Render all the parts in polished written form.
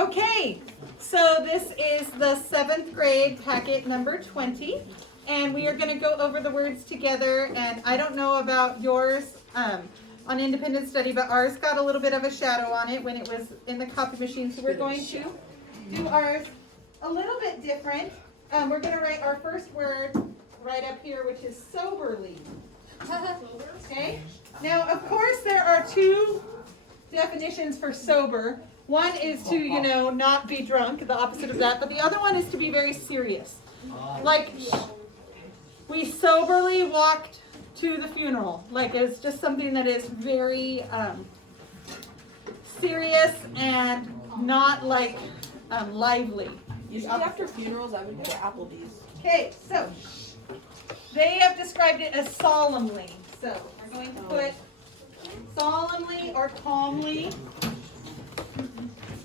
Okay, so this is the 7th grade packet number 20, and we are going to go over the words together. And I don't know about yours on independent study, but ours got a little bit of a shadow on it when it was in the copy machine, so we're going to do ours a little bit different. We're going to write our first word right up here, which is soberly. Okay? Now, of course, there are two definitions for sober. One is to, not be drunk, the opposite of that, but the other one is to be very serious. Like, we soberly walked to the funeral. Like, it's just something that is very serious and not like lively. Usually after funerals, I would go to Applebee's. Okay, so they have described it as solemnly. So we're going to put solemnly or calmly.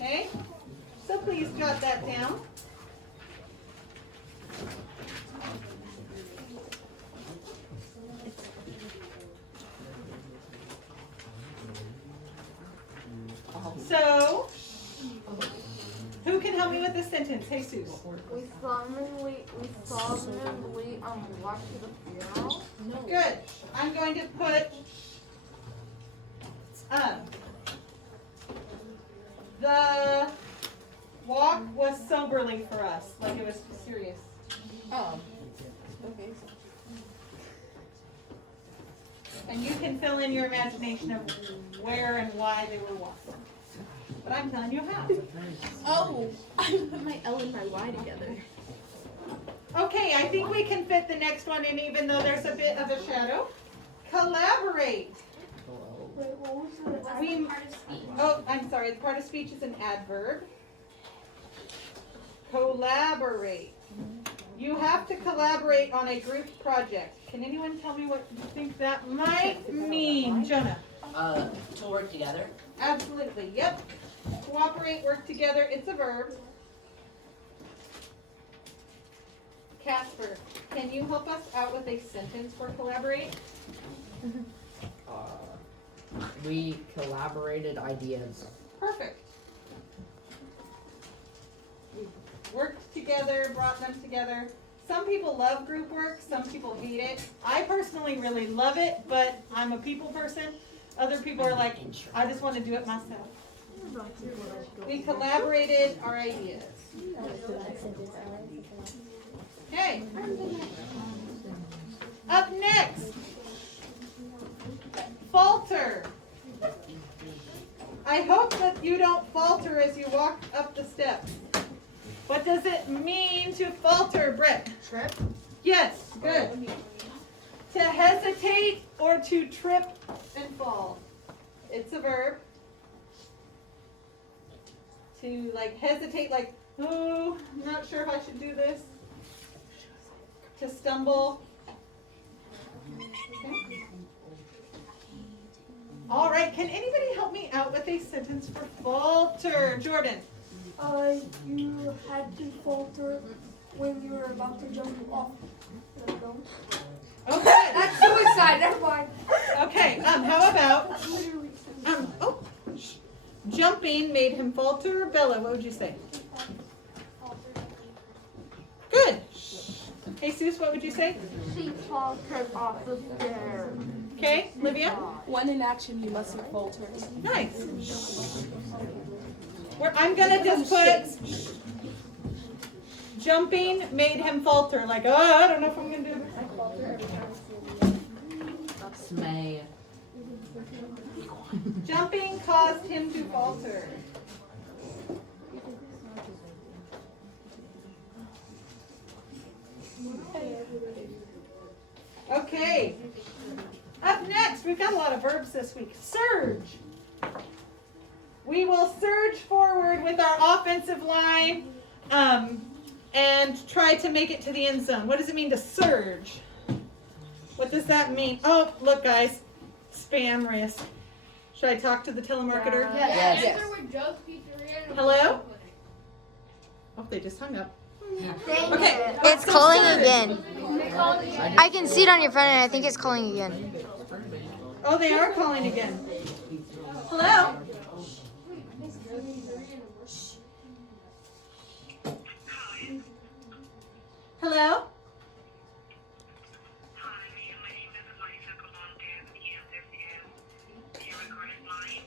Okay, so please jot that down. So, who can help me with this sentence? Jesus. We solemnly walk to the funeral. Good. I'm going to put the walk was soberly for us, like it was serious. Oh, okay. And you can fill in your imagination of where and why they were walking. But I'm telling you how. Oh, I put my L and my Y together. Okay, I think we can fit the next one in even though there's a bit of a shadow. Collaborate. Wait, what was it? Part of speech. Oh, I'm sorry. The part of speech is an adverb. Collaborate. You have to collaborate on a group project. Can anyone tell me what you think that might mean, Jonah? To work together. Absolutely. Yep. Cooperate, work together. It's a verb. Casper, can you help us out with a sentence for collaborate? We collaborated ideas. Perfect. We worked together, brought them together. Some people love group work, some people hate it. I personally really love it, but I'm a people person. Other people are like, I just want to do it myself. We collaborated our ideas. Okay. Up next, falter. I hope that you don't falter as you walk up the steps. What does it mean to falter, Brett? Trip? Yes, good. To hesitate or to trip and fall. It's a verb. To hesitate, I'm not sure if I should do this. To stumble. Okay. All right, can anybody help me out with a sentence for falter? Jordan. You had to falter when you were about to jump off the boat. Okay. That's suicide. Never mind. Okay. How about jumping made him falter? Bella, what would you say? Good. Jesus, what would you say? She faltered off the stairs. Okay, Livia. When in action, you mustn't falter. Nice. I'm gonna just put jumping made him falter. I don't know if I'm gonna do this. I falter every time. Smay. Jumping caused him to falter. Okay. Up next, we've got a lot of verbs this week. Surge. We will surge forward with our offensive line and try to make it to the end zone. What does it mean to surge? What does that mean? Oh, look, guys. Spam risk. Should I talk to the telemarketer? Yes. Answer with Joe's Pizzeria and Hello? Oh, they just hung up. Okay. It's so calling surge. again. I can see it on your phone and I think it's calling again. Oh, they are calling again. Hello? Hello? Hi, my name is Eliza Galante, and this is the recorded line,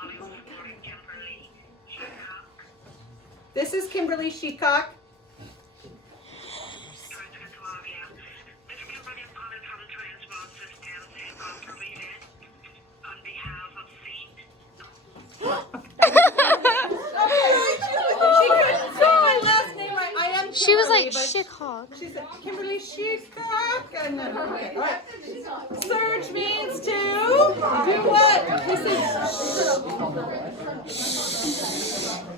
audio for Kimberly Sheecock. This is Kimberly Sheecock. Transylvania. This is Kimberly calling from Transworld Systems Incorporated on behalf of Saint. She couldn't say my last name right. I am Kimberly, She was like, but shit hog. she said Kimberly Sheecock. And then, okay, all right. Surge means to do what?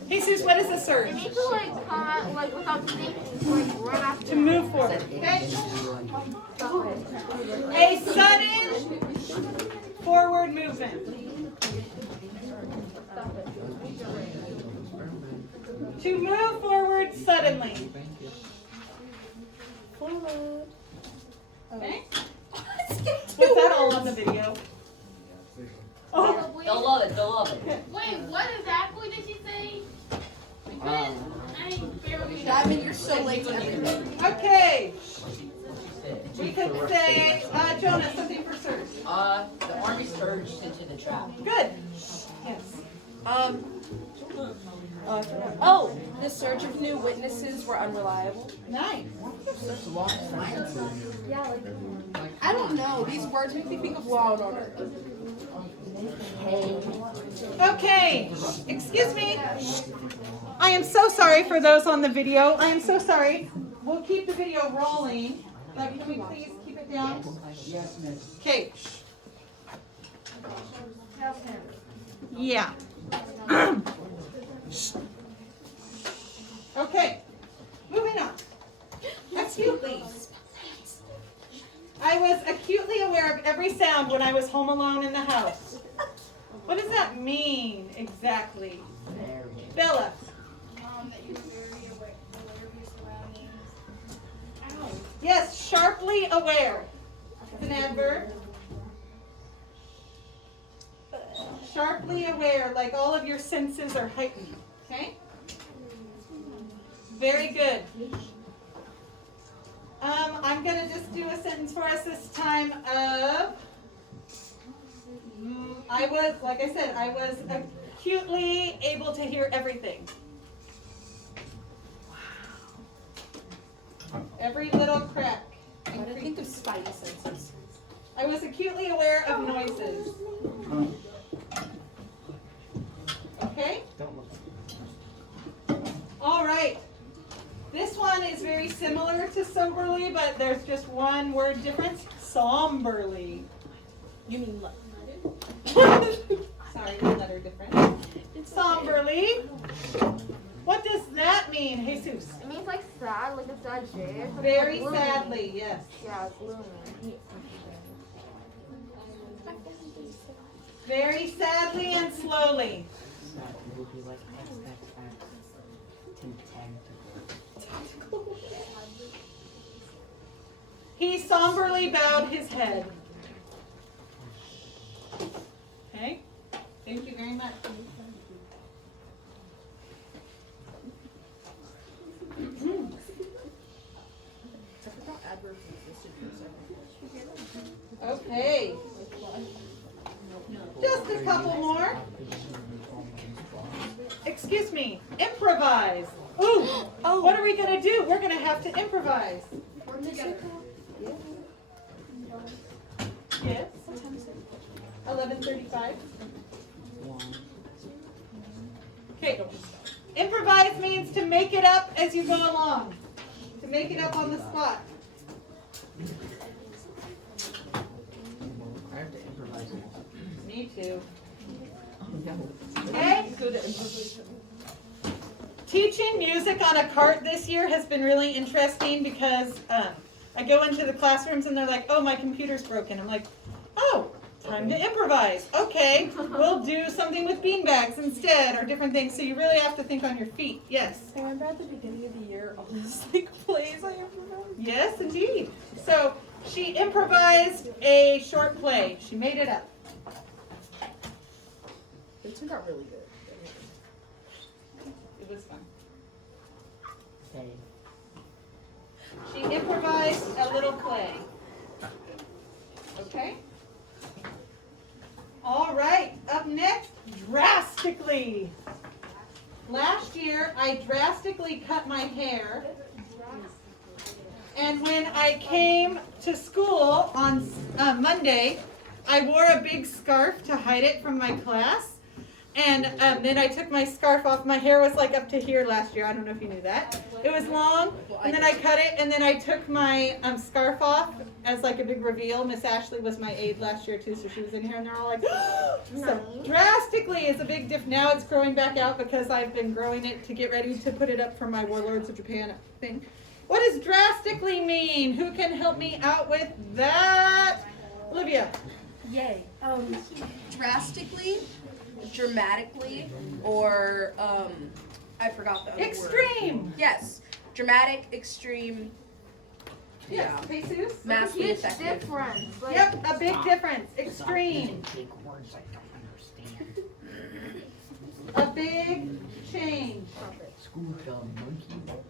Jesus, what is a surge? You need to like without thinking, like run after. To move forward. Okay? A sudden forward movement. To move forward suddenly. Forward. Okay? Was that all on the video? Oh, They'll love it. They'll love it. Wait, what exactly did she say? Because I barely know. Diamond, you're so late to everything. okay. We could say, Jonah, something for surge. The army surged into the trap. Good. Yes. Oh, the surge of new witnesses were unreliable. Nice. I don't know. These words make me think of Law and Order. Okay. Excuse me. I am so sorry for those on the video. I am so sorry. We'll keep the video rolling. But can we please keep it down? Yes, miss. Okay. Yeah. Okay. Moving on. Acutely. I was acutely aware of every sound when I was home alone in the house. What does that mean exactly? Bella. That you were very aware of your surroundings. Yes, sharply aware. It's an adverb. Sharply aware, like all of your senses are heightened. Okay? Very good. I'm going to just do a sentence for us this time of, I was, like I said, I was acutely able to hear everything. Wow. Every little crack. I gotta think of spidey senses. I was acutely aware of noises. Okay? All right. This one is very similar to soberly, but there's just one word difference. Somberly. You mean what? Sorry, one letter difference. Somberly. What does that mean, Jesus? It means like sad, like a sad day. Very sadly, yes. Yeah, it's gloomy. Very sadly and slowly. It would be like He somberly bowed his head. Okay? Thank you very much. Okay. Just a couple more. Excuse me. Improvise. Ooh. Oh. What are we going to do? We're going to have to improvise. Work together. Yes. 11:35. Okay. Improvise means to make it up as you go along. To make it up on the spot. I have to improvise. Me too. No. Okay. Teaching music on a cart this year has been really interesting because I go into the classrooms and they're like, oh, my computer's broken. I'm like, oh, time to improvise. Okay, we'll do something with beanbags instead or different things. So you really have to think on your feet. Yes. I remember at the beginning of the year, all these like plays I improvised. Yes, indeed. So she improvised a short play. She made it up. It turned out really good. It was fun. Okay. She last year I drastically cut my hair. And when I came to school on Monday, I wore a big scarf to hide it from my class. And then I took my scarf off. My hair was like up to here last year. I don't know if you knew that. It was long, and then I cut it, and then I took my scarf off as like a big reveal. Miss Ashley was my aide last year too, so she was in here, and they're all like, so drastically is a big difference. Now it's growing back out because I've been growing it to get ready to put it up for my Warlords of Japan thing. What does drastically mean? Who can help me out with that? Olivia. Yay. Drastically, dramatically, or I forgot the other word. Extreme. Yes. Dramatic, extreme. Yes. Yeah. Jesus. Massively effective. difference. Like, Yep, a big difference. Extreme. Take words I don't understand. A big change. School dumb monkey.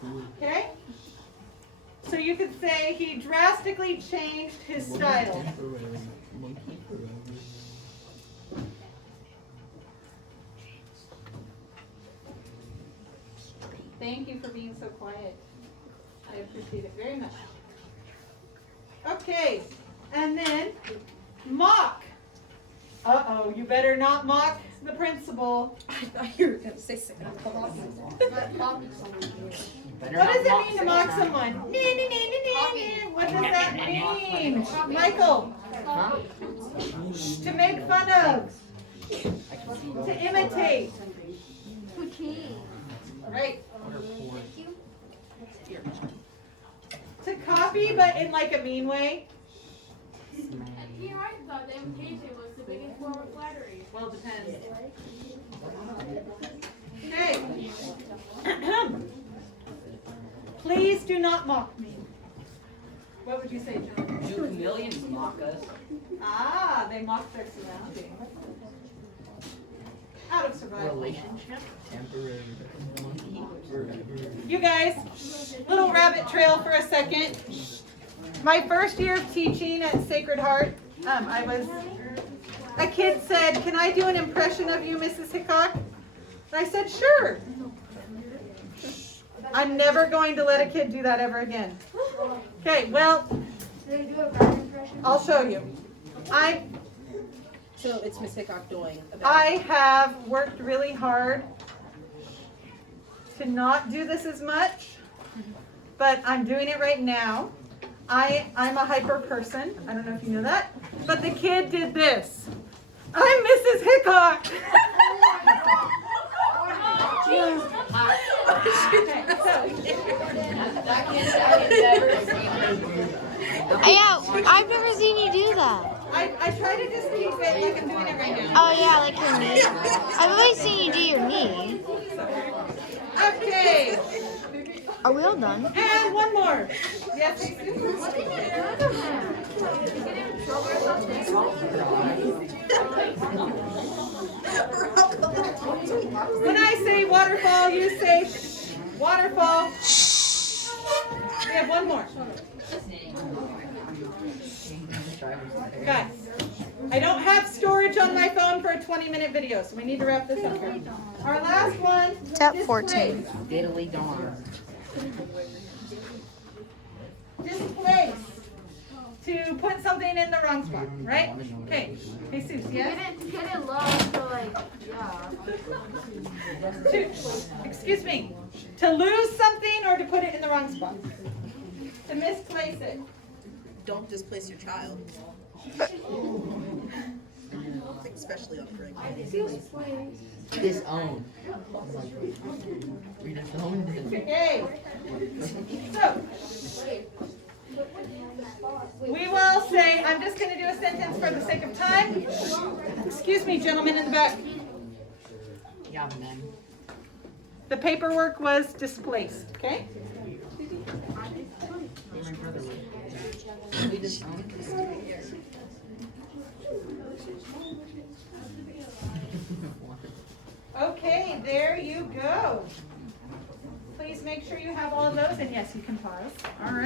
Cool. Okay? So you could say he drastically changed his style. Monkey. Thank you for being so quiet. I appreciate it very much. Okay, and then mock. Uh-oh, you better not mock the principal. I thought you were going to say something. What does it mean to mock someone? What does that mean? Michael, to make fun of, to imitate. Right. To copy, but in like a mean way. At PR, I thought the imitation was the biggest form of flattery. Well, it depends. Okay. Please do not mock me. What would you say, John? Do chameleons mock us? Ah, they mock their surroundings. Out of survival. Relationship? Temporary. Monkey. Forever. You guys, little rabbit trail for a second. My first year of teaching at Sacred Heart, a kid said, "Can I do an impression of you, Mrs. Hickok?" And I said, "Sure." I'm never going to let a kid do that ever again. Okay, well, they do a bad impression. I'll show you. So it's Miss Hickok doing a bad- I have worked really hard to not do this as much, but I'm doing it right now. I'm a hyper person. I don't know if you know that, but the kid did this. I'm Mrs. Hickok. Yeah, I've never seen you do that. I try to just keep it like I'm doing it right now. Oh yeah, like your knee. I've always seen you do your knee. Okay, Are we all done? and one more. Yes. When I say waterfall, you say shh. Waterfall. We have one more. Guys, I don't have storage on my phone for a 20-minute video, so we need to wrap this up here. Our last one. Step displace. 14. Diddly darn. Displace. To put something in the wrong spot, right? Okay. Jesus, yes? To get it low, so like, yeah. Excuse me. To lose something or to put it in the wrong spot? To misplace it. Don't displace your child. Especially on break. Disown. We disowned him. Okay. So, we will say, I'm just going to do a sentence for the sake of time. Excuse me, gentlemen in the back. Yeah, man. The paperwork was displaced, okay? My brother was. We disowned him. Okay, there you go. Please make sure you have all of those, and yes, you can pause. All right.